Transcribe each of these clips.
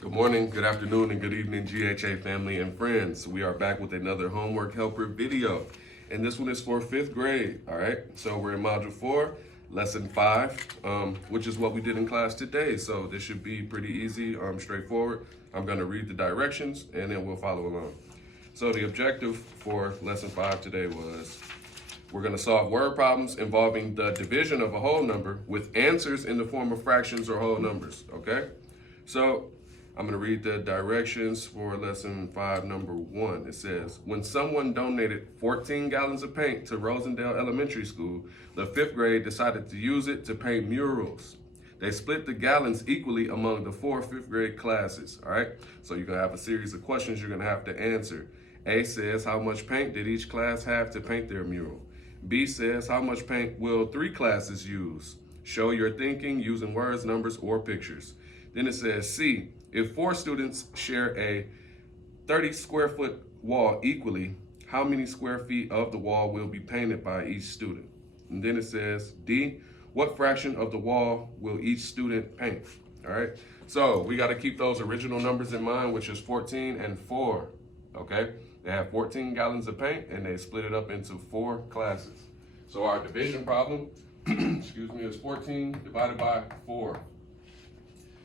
Good morning, good afternoon, and good evening, GHA family and friends. We are back with another homework helper video, and this one is for 5th grade, all right? So we're in Module 4, Lesson 5, which is what we did in class today. So this should be pretty easy, straightforward. I'm gonna read the directions, and then we'll follow along. So the objective for Lesson 5 today was we're gonna solve word problems involving the division of a whole number with answers in the form of fractions or whole numbers, okay? So I'm going to read the directions for lesson 5, number 1. It says, when someone donated 14 gallons of paint to Rosendale Elementary School, the 5th grade decided to use it to paint murals. They split the gallons equally among the 4 5th grade classes, all right? So you're going to have a series of questions you're going to have to answer. A says, how much paint did each class have to paint their mural? B says, how much paint will 3 classes use? Show your thinking using words, numbers, or pictures. Then it says C, if 4 students share a 30 square foot wall equally, how many square feet of the wall will be painted by each student? And then it says D, what fraction of the wall will each student paint? All right, so we got to keep those original numbers in mind, which is 14 and 4, okay? They have 14 gallons of paint and they split it up into 4 classes. So our division problem, excuse me, is 14 divided by 4.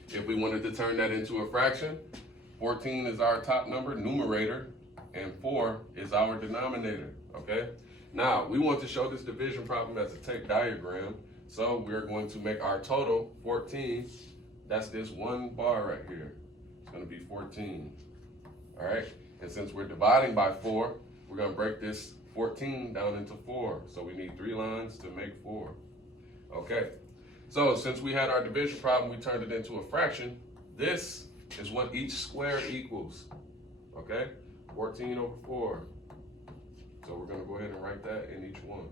If we wanted to turn that into a fraction, 14 is our top number, numerator, and 4 is our denominator, okay? Now, we want to show this division problem as a tape diagram, so we're going to make our total 14. That's this one bar right here. It's going to be 14, all right? And since we're dividing by 4, we're going to break this 14 down into 4. So we need 3 lines to make 4, okay? So since we had our division problem, we turned it into a fraction. This is what each square equals, okay? 14 over 4. So we're gonna go ahead and write that in each one.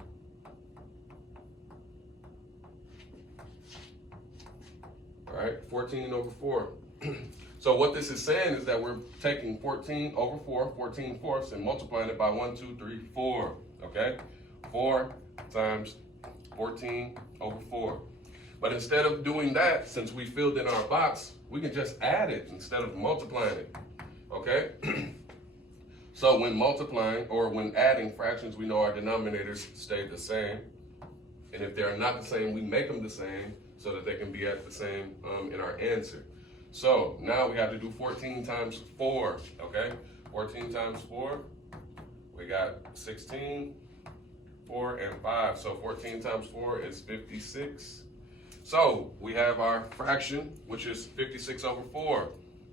All right, 14 over 4. So what this is saying is that we're taking 14 over 4, 14 fourths, and multiplying it by 1, 2, 3, 4, okay? 4 times 14 over 4. But instead of doing that, since we filled in our box, we can just add it instead of multiplying it, okay? So when multiplying or when adding fractions, we know our denominators stay the same. And if they're not the same, we make them the same so that they can be at the same in our answer. So now we have to do 14 times 4, okay? 14 times 4, we got 16, 4, and 5. So 14 times 4 is 56. So we have our fraction, which is 56 over 4.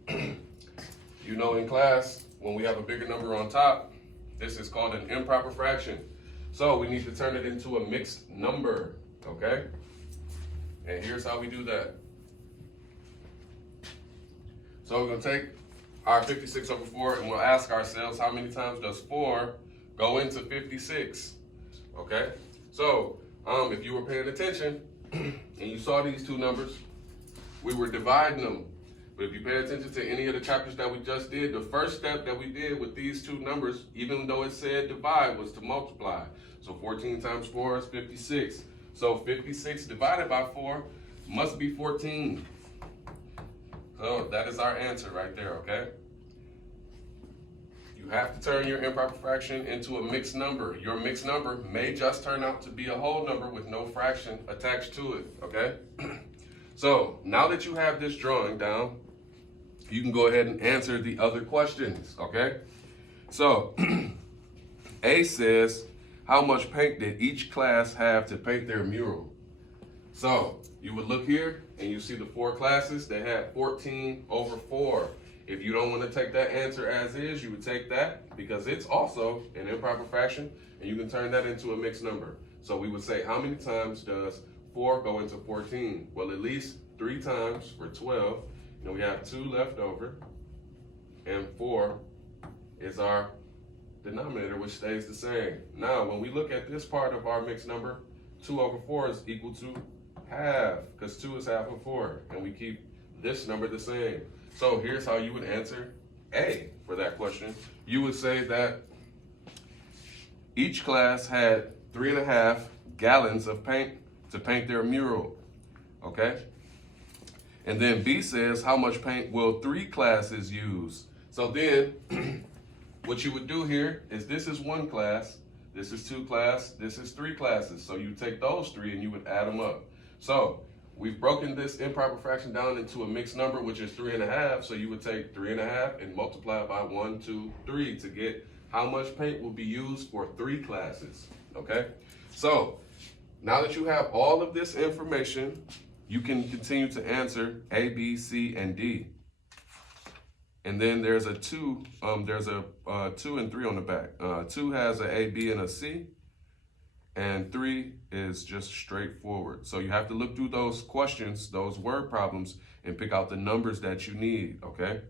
You know, in class, when we have a bigger number on top, this is called an improper fraction. So we need to turn it into a mixed number, okay? And here's how we do that. So we're gonna take our 56 over 4 and we'll ask ourselves, how many times does 4 go into 56, okay? So if you were paying attention, and you saw these two numbers, we were dividing them. But if you pay attention to any of the chapters that we just did, the first step that we did with these two numbers, even though it said divide, was to multiply. So 14 times 4 is 56. So 56 divided by 4 must be 14. So that is our answer right there, okay? You have to turn your improper fraction into a mixed number. Your mixed number may just turn out to be a whole number with no fraction attached to it, okay? So now that you have this drawing down, you can go ahead and answer the other questions, okay? So A says, how much paint did each class have to paint their mural? So you would look here and you see the 4 classes, they had 14 over 4. If you don't want to take that answer as is, you would take that because it's also an improper fraction and you can turn that into a mixed number. So we would say, how many times does 4 go into 14? Well, at least 3 times for 12. And we have 2 left over. And 4 is our denominator, which stays the same. Now, when we look at this part of our mixed number, 2 over 4 is equal to half because 2 is half of 4. And we keep this number the same. So here's how you would answer A for that question. You would say that each class had 3.5 gallons of paint to paint their mural, okay? And then B says, how much paint will 3 classes use? So then what you would do here is this is 1 class, this is 2 class, this is 3 classes. So you take those 3 and you would add them up. So we've broken this improper fraction down into a mixed number, which is 3.5. So you would take 3.5 and multiply by 1, 2, 3 to get how much paint will be used for 3 classes, okay? So now that you have all of this information, you can continue to answer A, B, C, and D. And then there's a 2, there's a 2 and 3 on the back. 2 has a A, B, and a C, and 3 is just straightforward. So you have to look through those questions, those word problems, and pick out the numbers that you need, okay?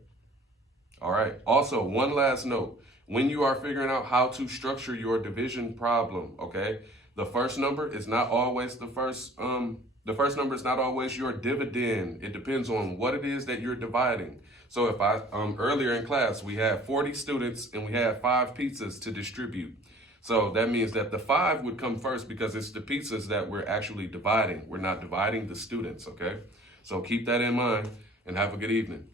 All right, also one last note. When you are figuring out how to structure your division problem, okay, the first number is not always the first number is not always your dividend. It depends on what it is that you're dividing. So if earlier in class, we had 40 students and we had 5 pizzas to distribute. So that means that the 5 would come first because it's the pizzas that we're actually dividing. We're not dividing the students, okay? So keep that in mind and have a good evening.